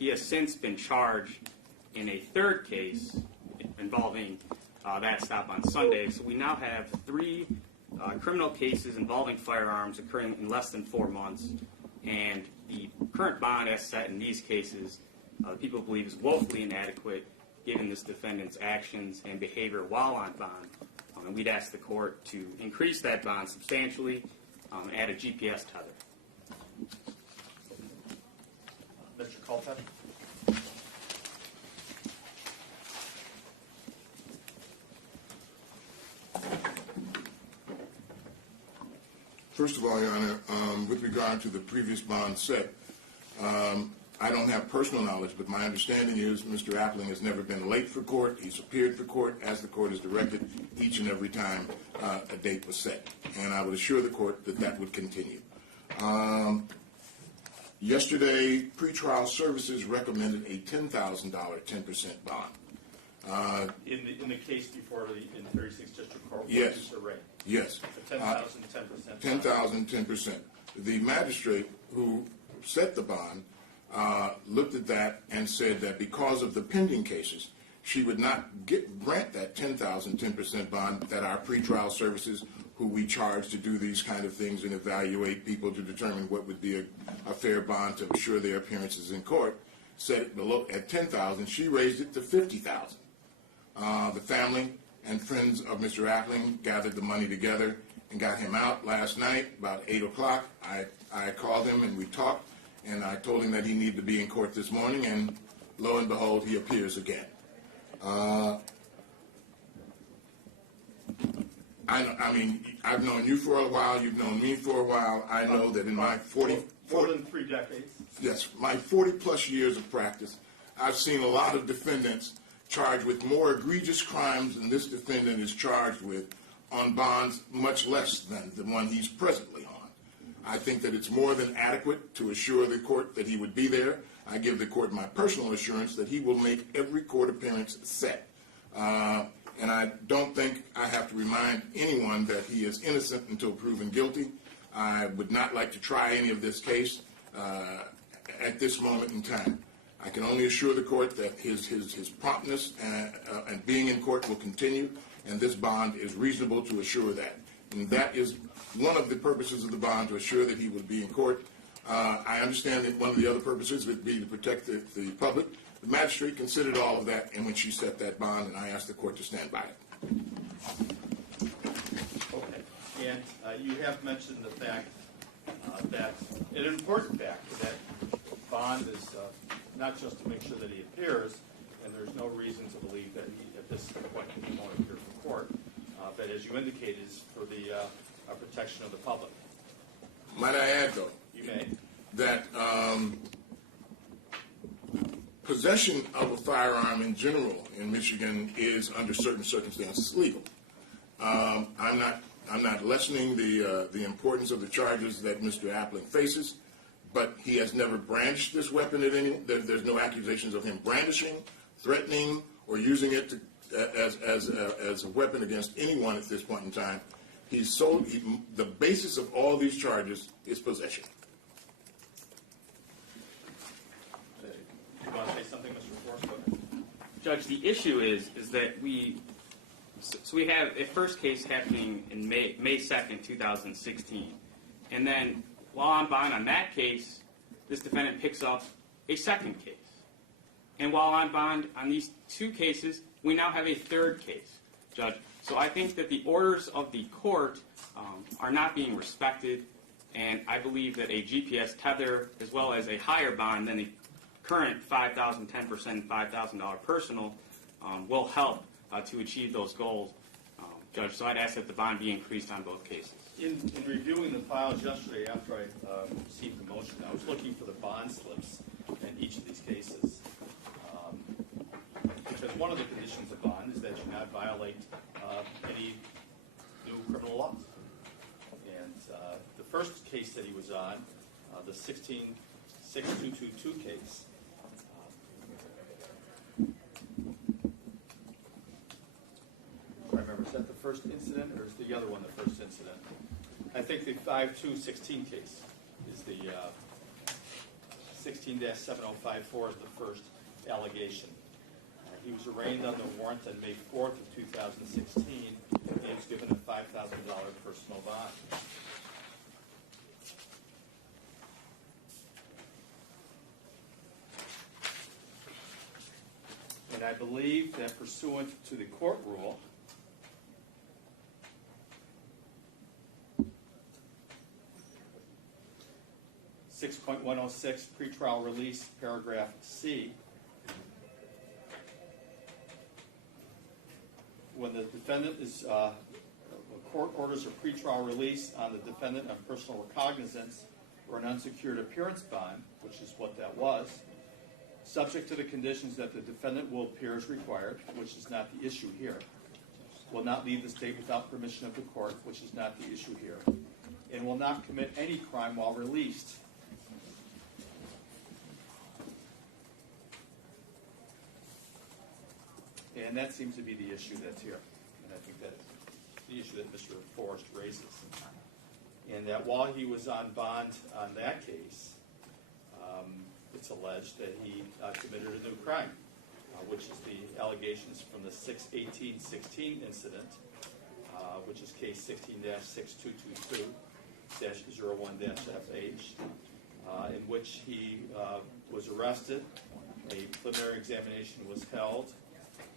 he has since been charged in a third case involving that stop on Sunday. So we now have 3 criminal cases involving firearms occurring in less than 4 months, and the current bond as set in these cases, people believe is woefully inadequate given this defendant's actions and behavior while on bond. And we'd ask the court to increase that bond substantially, add a GPS tether. Mr. Culpepper. First of all, Your Honor, with regard to the previous bond set, I don't have personal knowledge, but my understanding is Mr. Appling has never been late for court. He's appeared for court as the court has directed each and every time a date was set. And I would assure the court that that would continue. Yesterday, Pretrial Services recommended a $10,000 10% bond. In the case before in 36th District Court, yes. What is the rate? Yes. The 10,000, 10%. 10,000, 10%. The magistrate who set the bond looked at that and said that because of the pending cases, she would not grant that 10,000, 10% bond that our pretrial services, who we charge to do these kind of things and evaluate people to determine what would be a fair bond to assure their appearances in court, set it below at 10,000. She raised it to 50,000. The family and friends of Mr. Appling gathered the money together and got him out last night about 8 o'clock. I called him and we talked, and I told him that he needed to be in court this morning, and lo and behold, he appears again. I mean, I've known you for a while, you've known me for a while. I know that in my 40... More than 3 decades. Yes, my 40-plus years of practice, I've seen a lot of defendants charged with more egregious crimes than this defendant is charged with on bonds much less than the one he's presently on. I think that it's more than adequate to assure the court that he would be there. I give the court my personal assurance that he will make every court appearance set. And I don't think I have to remind anyone that he is innocent until proven guilty. I would not like to try any of this case at this moment in time. I can only assure the court that his promptness and being in court will continue, and this bond is reasonable to assure that. And that is one of the purposes of the bond, to assure that he will be in court. I understand that one of the other purposes would be to protect the public. The magistrate considered all of that, and when she set that bond, and I asked the court to stand by it. Okay. And you have mentioned the fact that an important fact that bond is not just to make sure that he appears, and there's no reason to believe that he, at this point, he won't appear for court, but as you indicate, is for the protection of the public. Might I add, though, you may, that possession of a firearm in general in Michigan is, under certain circumstances, legal. I'm not lessening the importance of the charges that Mr. Appling faces, but he has never brandished this weapon at any. There's no accusations of him brandishing, threatening, or using it as a weapon against anyone at this point in time. The basis of all these charges is possession. you want to say something, Mr. Forrest? Judge, the issue is that we have a first case happening in May 2nd, 2016, and then while on bond on that case, this defendant picks up a second case. And while on bond on these 2 cases, we now have a third case, Judge. So I think that the orders of the court are not being respected, and I believe that a GPS tether, as well as a higher bond than the current $5,000, 10%, $5,000 personal, will help to achieve those goals, Judge. So I'd ask that the bond be increased on both cases. In reviewing the files yesterday after I received the motion, I was looking for the bond slips in each of these cases. Because one of the conditions of bond is that you not violate any new criminal laws. And the first case that he was on, the 16622 case, I remember, is that the first incident, or is the other one the first incident? I think the 5216 case is the 16-7054 is the first allegation. He was arraigned on the warrant on May 4th of 2016, and he was given a $5,000 personal bond. And I believe that pursuant to the court rule, (6.106) pretrial release, paragraph C, when the defendant is, the court orders a pretrial release on the defendant on personal recognizance or an unsecured appearance bond, which is what that was, subject to the conditions that the defendant will appear as required, which is not the issue here, will not leave the state without permission of the court, which is not the issue here, and will not commit any crime while released. And that seems to be the issue that's here. And I think that's the issue that Mr. Forrest raises. And that while he was on bond on that case, it's alleged that he committed a new crime, which is the allegations from the 6/18/16 incident, which is case 16-6222-01-FH, in which he was arrested, a preliminary examination was held,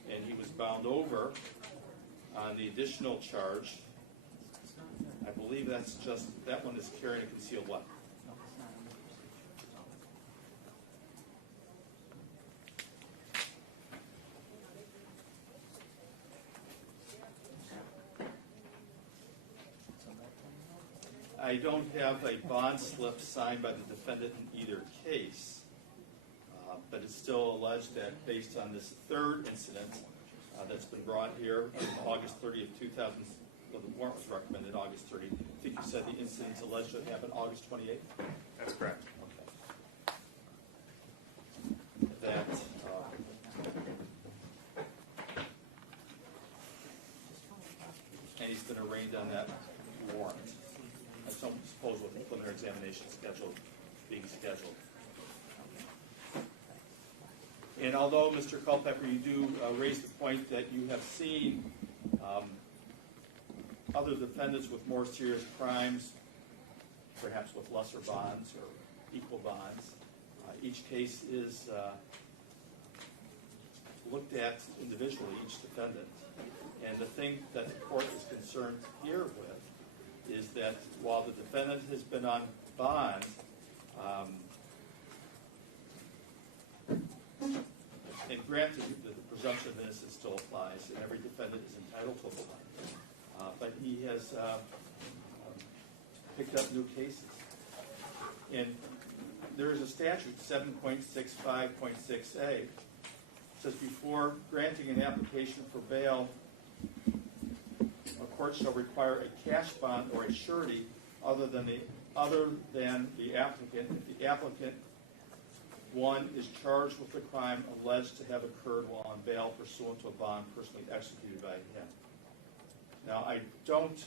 and he was bound over on the additional charge. I believe that's just, that one is carrying a concealed weapon. I don't have a bond slip signed by the defendant in either case, but it's still alleged that based on this third incident that's been brought here on August 30th, 2000, well, the warrant was recommended August 30th. I think you said the incident's alleged to happen August 28th? That's correct. Okay. That and he's been arraigned on that warrant. I don't suppose with the preliminary examination being scheduled. And although, Mr. Culpepper, you do raise the point that you have seen other defendants with more serious crimes, perhaps with lesser bonds or equal bonds, each case is looked at individually, each defendant. And the thing that the court is concerned here with is that while the defendant has been on bond, and granted, the presumption of innocence still applies, and every defendant is entitled to a bond, but he has picked up new cases. And there is a statute, 7.65.6a, says before granting an application for bail, a court shall require a cash bond or a surety other than the applicant if the applicant, one, is charged with the crime alleged to have occurred while on bail pursuant to a bond personally executed by him. Now, I don't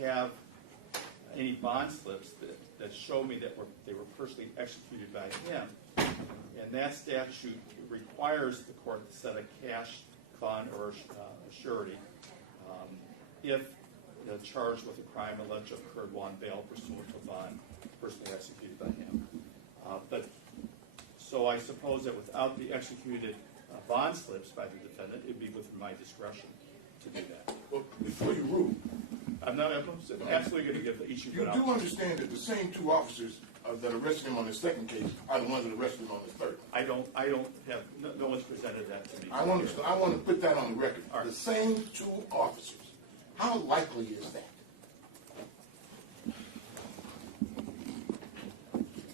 have any bond slips that show me that they were personally executed by him, and that statute requires the court to set a cash bond or a surety if charged with a crime alleged to have occurred while on bail pursuant to a bond personally executed by him. So I suppose that without the executed bond slips by the defendant, it would be within my discretion to do that. Well, before you rule, I'm absolutely going to give each of you do understand that the same two officers that arrested him on the second case are the ones that arrested him on the third. I don't have, no one's presented that to me. I want to put that on the record. All right. The same two officers. How likely is that?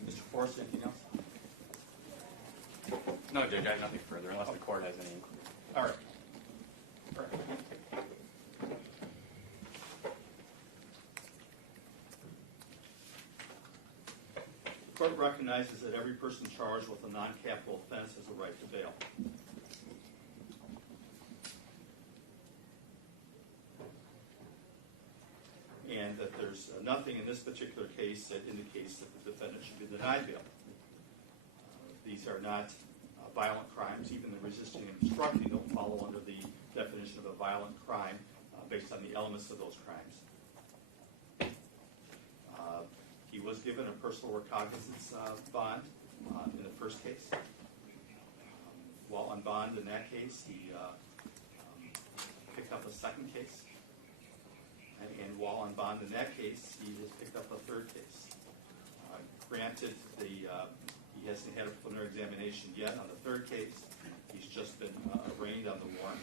Mr. Forrest, anything else? No, Judge, I have nothing further unless the court has any. All right. All right. The court recognizes that every person charged with a non-capital offense has a right to bail. And that there's there's nothing in this particular case that indicates that the defendant should be denied bail. These are not violent crimes. Even the resisting and obstructing don't follow under the definition of a violent crime based on the elements of those crimes. He was given a personal recognizance bond in the first case. While on bond in that case, he picked up a second case. And while on bond in that case, he has picked up a third case. Granted, he hasn't had a preliminary examination yet on the third case. He's just been arraigned on the warrant.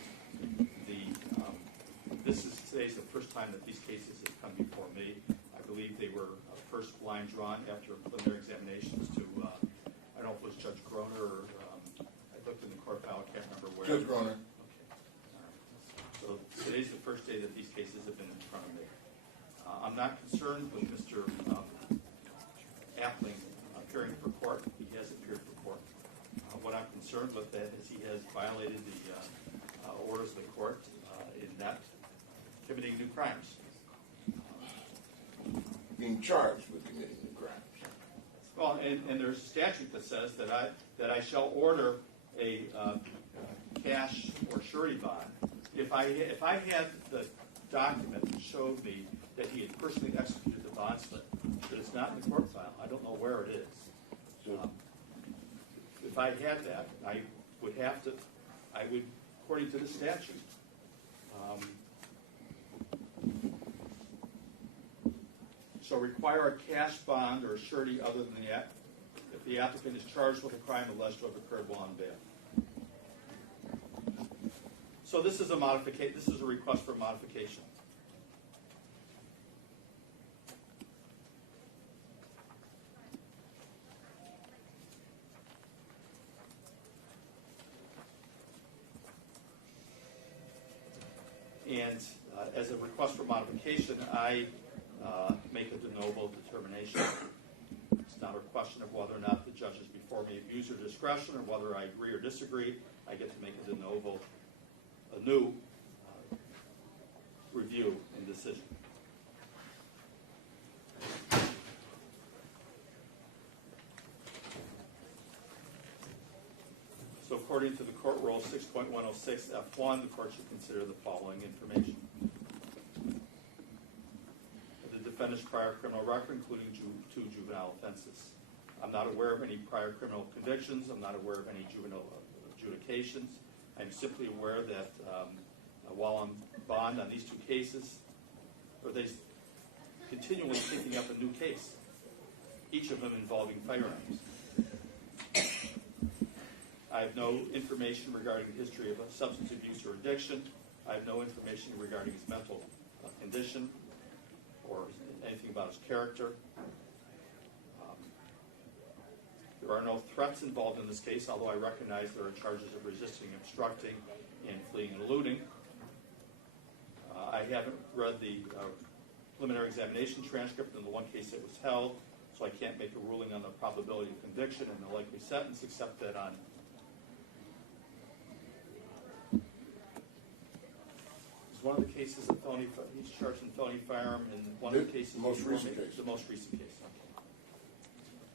Today's the first time that these cases have come before me. I believe they were first line drawn after preliminary examinations to, I don't know if it was Judge Groner or I looked in the court file, I can't remember where. Judge Groner. Okay. All right. So today's the first day that these cases have been in front of me. I'm not concerned with Mr. Appling appearing for court. He has appeared for court. What I'm concerned with that is he has violated the orders of the court in not committing new crimes. Being charged with committing new crimes. Well, and there's a statute that says that I shall order a cash or surety bond if I had the document that showed me that he had personally executed the bond slip, but it's not in the court file. I don't know where it is. If I had that, I would, according to the statute, shall require a cash bond or a surety other than if the applicant is charged with a crime alleged to have occurred while on bail. So this is a modification. This is a request for modification. And as a request for modification, I make a de novo determination. It's not a question of whether or not the judges before me abuse their discretion or whether I agree or disagree. I get to make a de novo, a new review and decision. So according to the court rule 6.106 F1, the court should consider the following information. The defendant's prior criminal record, including two juvenile offenses. I'm not aware of any prior criminal convictions. I'm not aware of any juvenile adjudications. I'm simply aware that while on bond on these two cases, or they continually picking up a new case, each of them involving firearms. I have no information regarding the history of substance abuse or addiction. I have no information regarding his mental condition or anything about his character. There are no threats involved in this case, although I recognize there are charges of resisting, obstructing, and fleeing and eluding. I haven't read the preliminary examination transcript in the one case that was held, so I can't make a ruling on the probability of conviction and the likely sentence, except that on one of the cases of felony, he's charged in felony firearm, and one of the cases, the most recent case. The most recent case. Okay.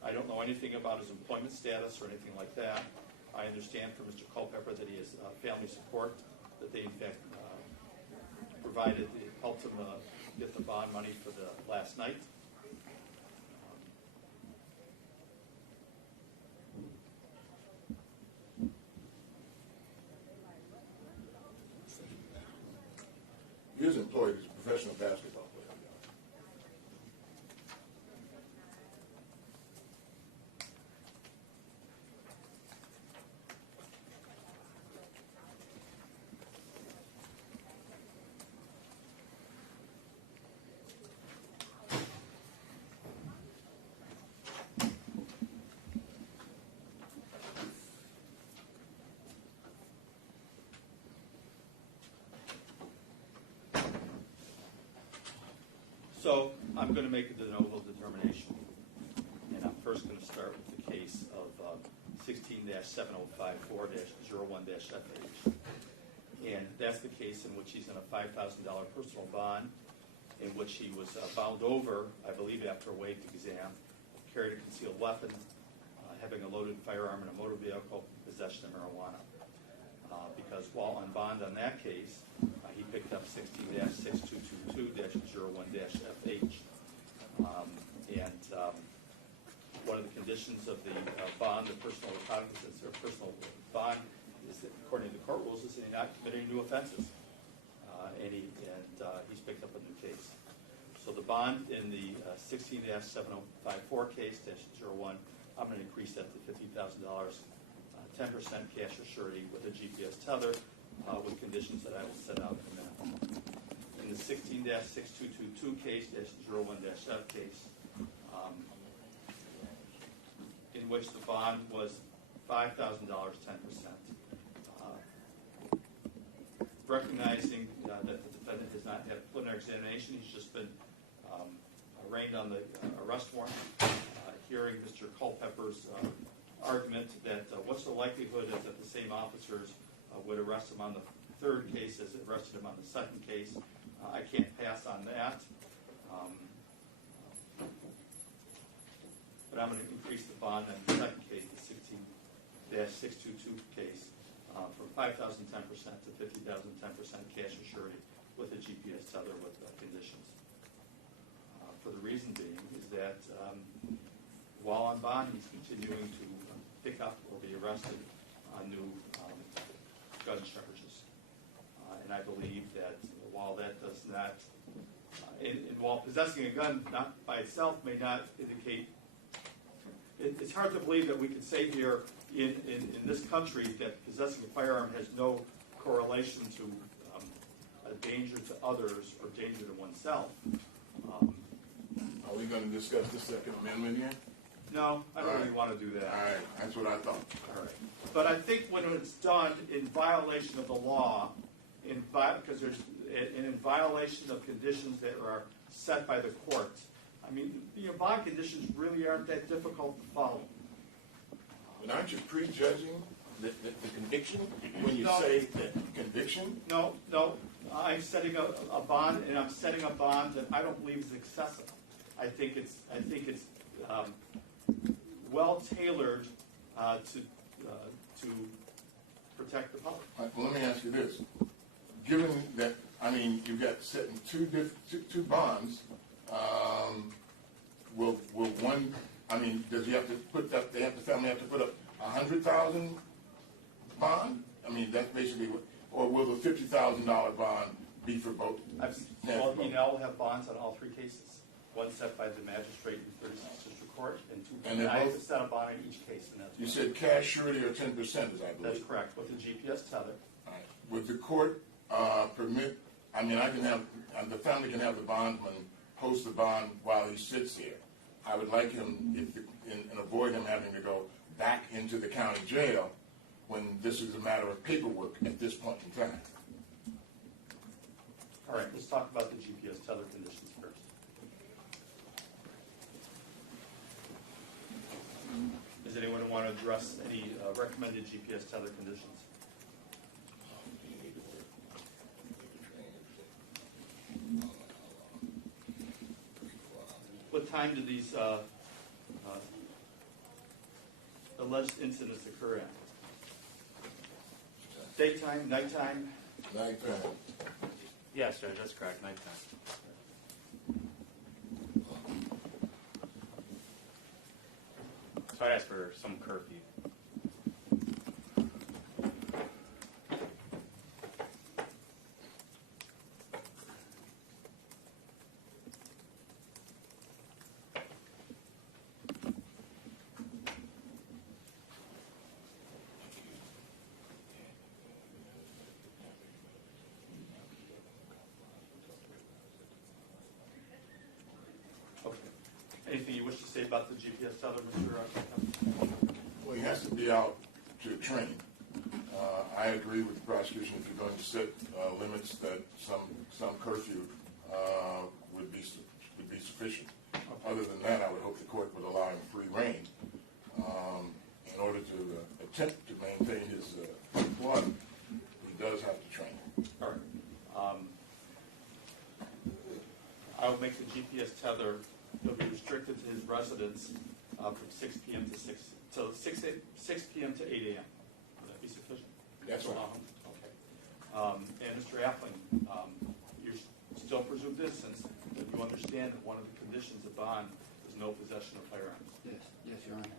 I don't know anything about his employment status or anything like that. I understand from Mr. Culpepper that he has family support, that they in fact provided, helped him get the bond money for the last night. He is employed as a professional basketball player. So I'm going to make a de novo determination, and I'm first going to start with the case of 16-7054-01-FH. And that's the case in which he's in a $5,000 personal bond in which he was bound over, I believe after a waived exam, carried a concealed weapon, having a loaded firearm in a motor vehicle, possession of marijuana. Because while on bond on that case, he picked up 16-6222-01-FH. One of the conditions of the bond, the personal recognizance or personal bond, is that according to the court rules, is that he's not committing new offenses. He's picked up a new case. So the bond in the 16-7054 case, -01, I'm going to increase that to $50,000, 10% cash or surety with a GPS tether, with conditions that I will set out in a minute. In the 16-6222 case, -01-F case, in which the bond was $5,000, 10%. Recognizing that the defendant has not had a preliminary examination, he's just been arraigned on the arrest warrant, hearing Mr. Culpepper's argument that what's the likelihood that the same officers would arrest him on the third case as it arrested him on the second case. I can't pass on that. But I'm going to increase the bond on the second case, the 16-622 case, from $5,000, 10% to $50,000, 10% cash or surety with a GPS tether with conditions. For the reason being is that while on bond, he's continuing to pick up or be arrested on new gun charges. And I believe that while that does not, and while possessing a gun not by itself may not indicate, it's hard to believe that we can say here in this country that possessing a firearm has no correlation to a danger to others or danger to oneself. Are we going to discuss the Second Amendment here? No, I don't really want to do that. All right, that's what I thought. All right. But I think when it's done in violation of the law, because there's in violation of conditions that are set by the court, I mean, bond conditions really aren't that difficult to follow. But aren't you prejudging the conviction when you say that conviction? No. I'm setting a bond, and I'm setting a bond that I don't believe is excessive. I think it's well tailored to protect the public. Well, let me ask you this: given that, I mean, you've got setting two bonds, will one? I mean, does he have to put up? The family have to put up $100,000 bond? I mean, that's basically what. Or will the $50,000 bond be for both? Well, he now will have bonds on all three cases. One set by the magistrate in 36th District Court, and two. And I have to set a bond in each case. And that's you said cash surety or 10%, as I believe. That's correct, with the GPS tether. All right. Would the court permit? I mean, I can have the family can have the bondsman post the bond while he sits here. I would like him and avoid him having to go back into the county jail when this is a matter of paperwork at this point in time. All right, let's talk about the GPS tether conditions first. Does anyone want to address any recommended GPS tether conditions? What time do these alleged incidents occur at? Daytime, nighttime? Nighttime. Yes, Judge, that's correct, nighttime. So I'd ask for some curfew. Anything you wish to say about the GPS tether, Mr. Well, he has to be out to train. I agree with the prosecution if you're going to set limits that some curfew would be sufficient. Other than that, I would hope the court would allow him free rein in order to attempt to maintain his employment. He does have to train. All right. I'll make the GPS tether, he'll be restricted to his residence from 6 p.m. to 6 p.m. to 8 a.m. Would that be sufficient? That's right. Okay. And Mr. Appling, you're still presumed innocent, but you understand that one of the conditions of bond is no possession of firearms. Yes, yes, Your Honor.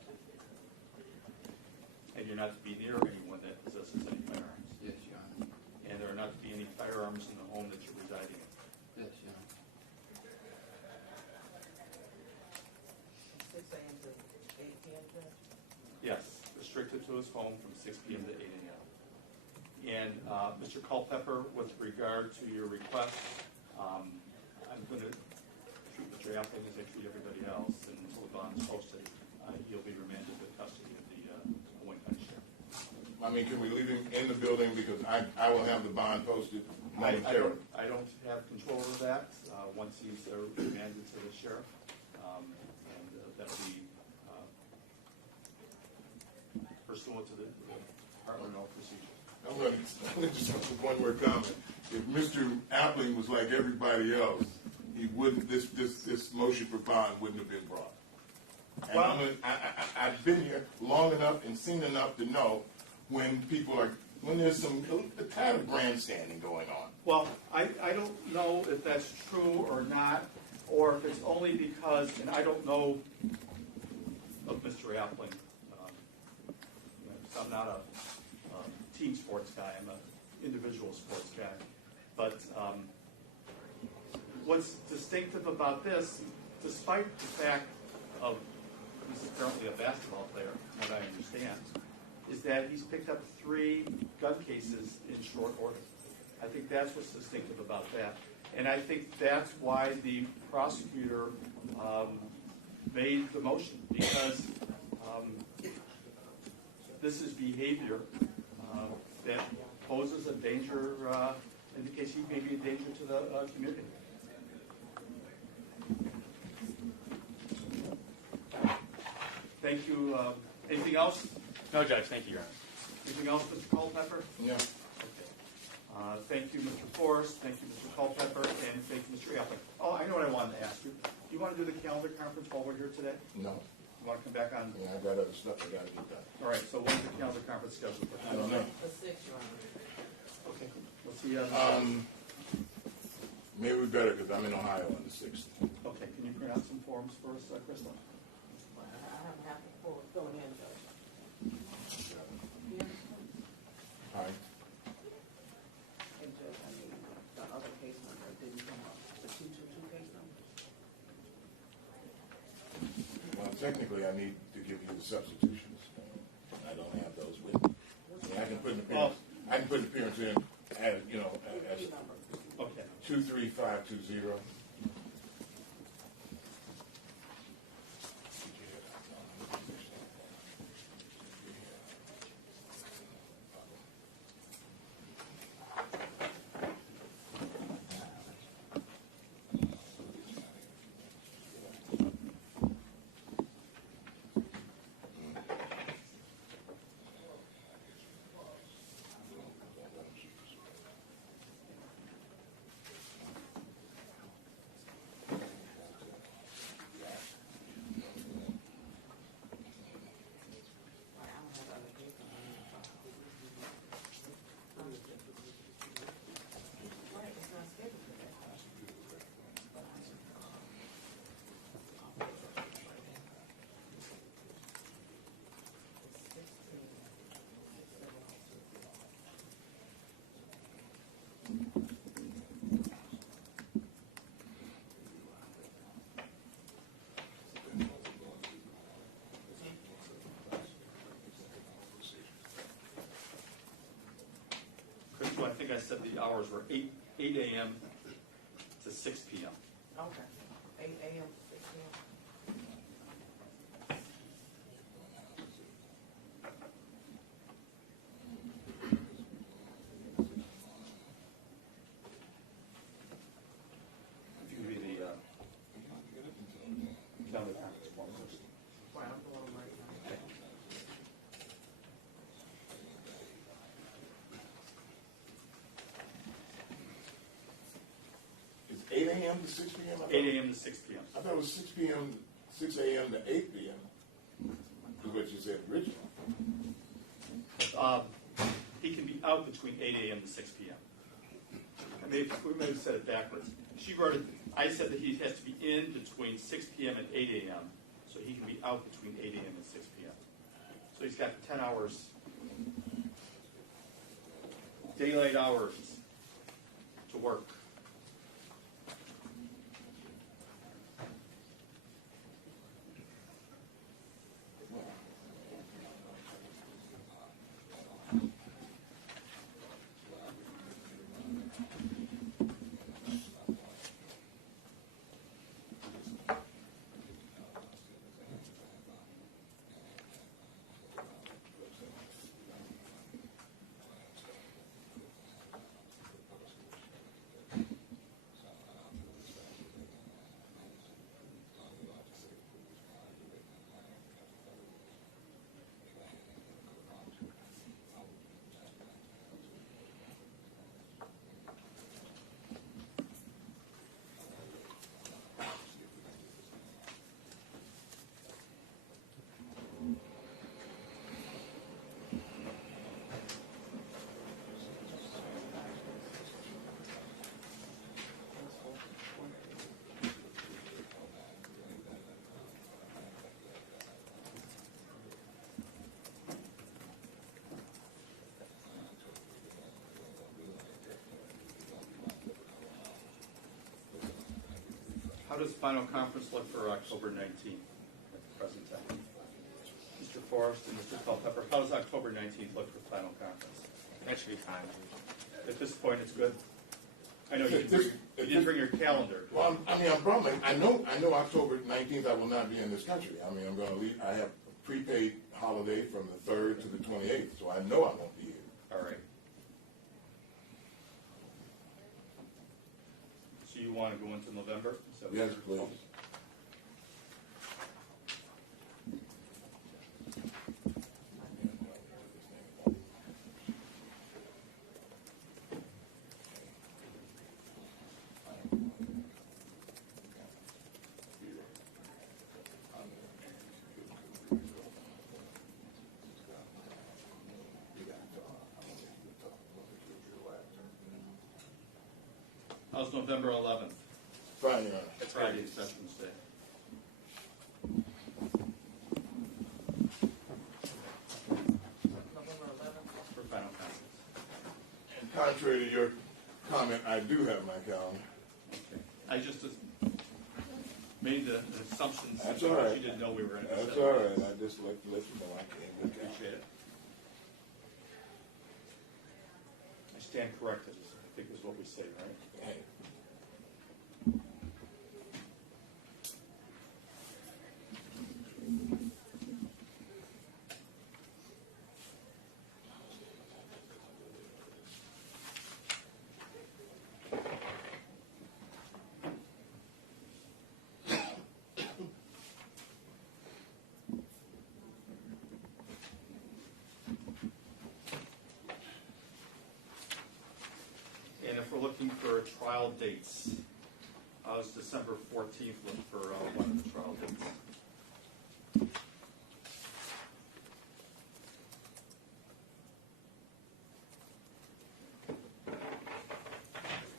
And you're not to be near anyone that possesses any firearms. Yes, Your Honor. And there are not to be any firearms in the home that you're residing in. Yes, Your Honor. 6 a.m. to 8 p.m., Judge? Yes, restricted to his home from 6 p.m. to 8 a.m. And Mr. Culpepper, with regard to your request, I'm going to treat Mr. Appling as I treat everybody else, and until the bond is posted, he'll be remanded with custody of the Wayne County Sheriff. I mean, can we leave him in the building because I will have the bond posted momentarily? I don't have control of that once he's remanded to the sheriff, and that'll be pursuant to the Department of procedure. I'm going to just have one more comment. If Mr. Appling was like everybody else, he wouldn't. This motion for bond wouldn't have been brought. And Well, I've been here long enough and seen enough to know when there's some kind of grandstanding going on. well, I don't know if that's true or not, or if it's only because, and I don't know of Mr. Appling. I'm not a team sports guy. I'm an individual sports guy. But what's distinctive about this, despite the fact of he's apparently a basketball player, from what I understand, is that he's picked up 3 gun cases in short order. I think that's what's distinctive about that. And I think that's why the prosecutor made the motion, because this is behavior that poses a danger, indicates he may be a danger to the community. Thank you. Anything else? No, Judge. Thank you, Your Honor. Anything else, Mr. Culpepper? Yeah. Okay. Thank you, Mr. Forrest. Thank you, Mr. Culpepper. And thank you, Mr. Appling. Oh, I know what I wanted to ask you. Do you want to do the calendar conference while we're here today? No. You want to come back on? Yeah, I got other stuff I got to get done. All right, so when's the calendar conference scheduled for? I don't know. The 6th, Your Honor. Okay. We'll see you on Maybe we better because I'm in Ohio on the 6th. Okay, can you print out some forms for us, Crystal? Well, I haven't had to fill it in, Judge. Yeah. All right. And Judge, I mean, the other case number didn't come up, the 222 case number. Well, technically, I need to give you the substitutions. I don't have those with me. I mean, I can put an appearance. I can put an appearance in as as Key number. Okay. 23520. I don't have other case number. Right, it's not scheduled for that. It's 16. Crystal, I think I said the hours were 8 a.m. to 6 p.m. Okay. 8 a.m. to 6 p.m. If you read the calendar conference form first. Right, I'm going right now. Is 8 a.m. a.m. to 6 p.m.? 8 a.m. to 6 p.m. I thought it was 6 p.m., 6 a.m. to 8 p.m. is what you said originally. He can be out between 8 a.m. to 6 p.m. We may have said it backwards. She wrote it, I said that he has to be in between 6 p.m. and 8 a.m. so he can be out between 8 a.m. and 6 p.m. So he's got 10 hours, daylight hours to work. How does final conference look for October 19th at the present time? Mr. Forrest and Mr. Culpepper, how does October 19th look for final conference? That should be fine. At this point, it's good. I know you didn't bring your calendar. Well, I'm probably, I know October 19th I will not be in this country. I mean, I'm going to leave, I have a prepaid holiday from the 3rd to the 28th, so I know I won't be here. All right. So you want to go into November? Is that what Yes, you're- please. How's November 11th? Fine, Your Honor. It's Friday, Sessions Day. November 11th. For final conference. And contrary to your comment, I do have my calendar. Okay. I just made the assumptions That's that all right. you didn't know we were going to. That's all right. I just let you know I can't look at it. Appreciate it. I stand corrected, I think is what we say, right? Hey. And if we're looking for trial dates, how's December 14th look for one of the trial dates?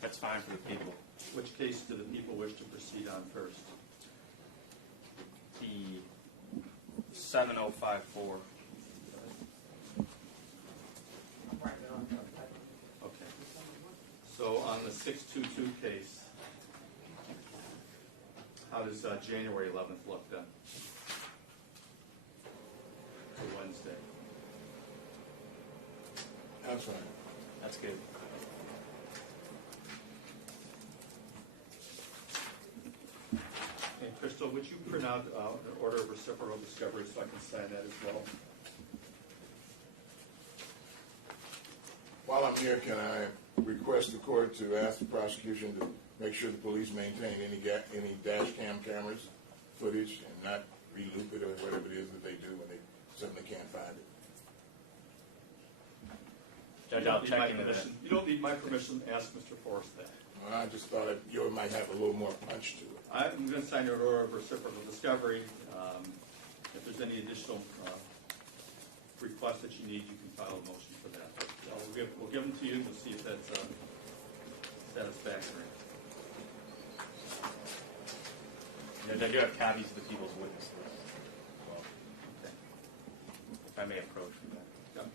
That's fine for the people. Which case do the people wish to proceed on first? The 7054. I'm writing it on the title. Okay. So on the 622 case, how does January 11th look then? For Wednesday. That's fine. That's good. And Crystal, would you print out an order of reciprocal discovery so I can sign that as well? While I'm here, can I request the court to ask the prosecution to make sure the police maintain any dash cam cameras footage and not reloop it or whatever it is that they do when they suddenly can't find it? Judge, You I'll don't need check my into that. permission. You don't need my permission to ask Mr. Forrest that. I just thought yours might have a little more punch to it. I'm going to sign an order of reciprocal discovery. If there's any additional requests that you need, you can file a motion for that. But, we'll give them to you. We'll see if that's satisfactory. And I do have copies of the people's witness list as well. Okay. If I may approach from that. Yep.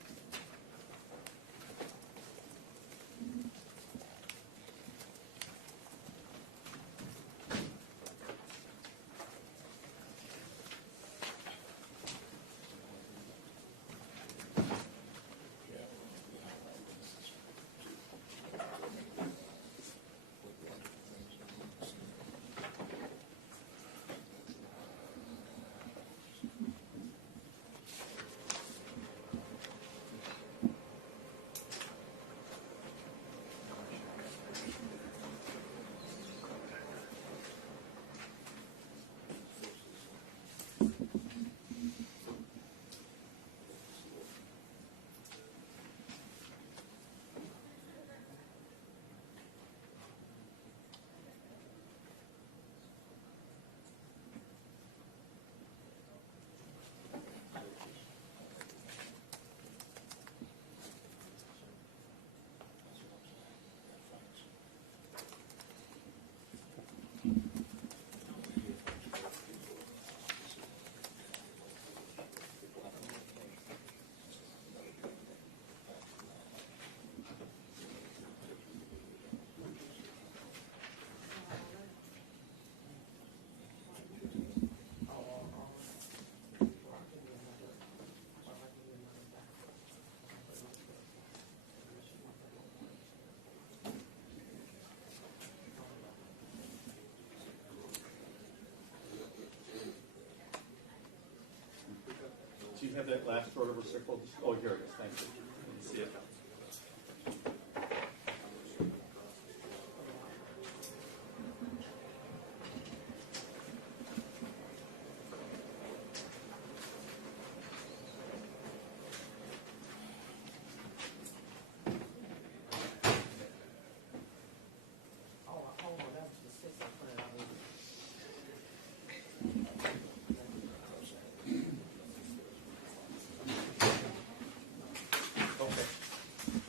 Do you have that last order of reciprocal? Oh, here it is. Thank you. Let me see it.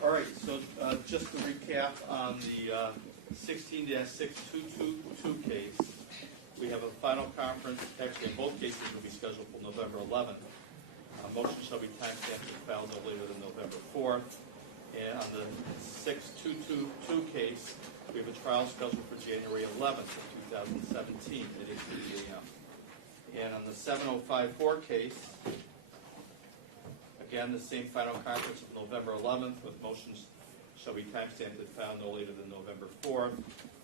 All right, so just to recap on the 16-6222 case, we have a final conference. Actually, in both cases will be scheduled for November 11th. Motion shall be timestamped and filed no later than November 4th. And on the 6222 case, we have a trial scheduled for January 11th of 2017 at 8:30 a.m. And on the 7054 case, again, the same final conference of November 11th, with motions shall be timestamped and filed no later than November 4th,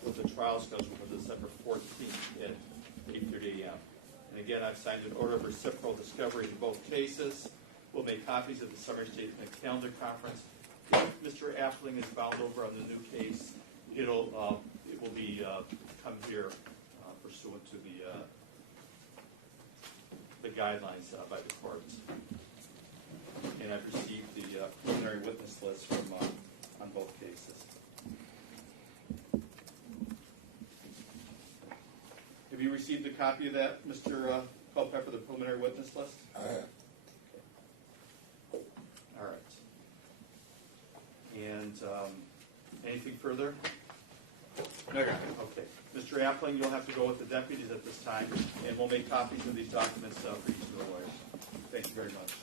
with the trial scheduled for December 14th at 8:30 a.m. And again, I've signed an order of reciprocal discovery in both cases. We'll make copies of the summary statement and calendar conference. If Mr. Appling is bound over on the new case, it will be come here pursuant to the guidelines by the courts. And I've received the preliminary witness list from on both cases. Have you received a copy of that, Mr. Culpepper, the preliminary witness list? I have. Okay. All right. And anything further? No, Your Honor. Okay. Mr. Appling, you'll have to go with the deputies at this time, and we'll make copies of these documents for each of the lawyers. Thank you very much.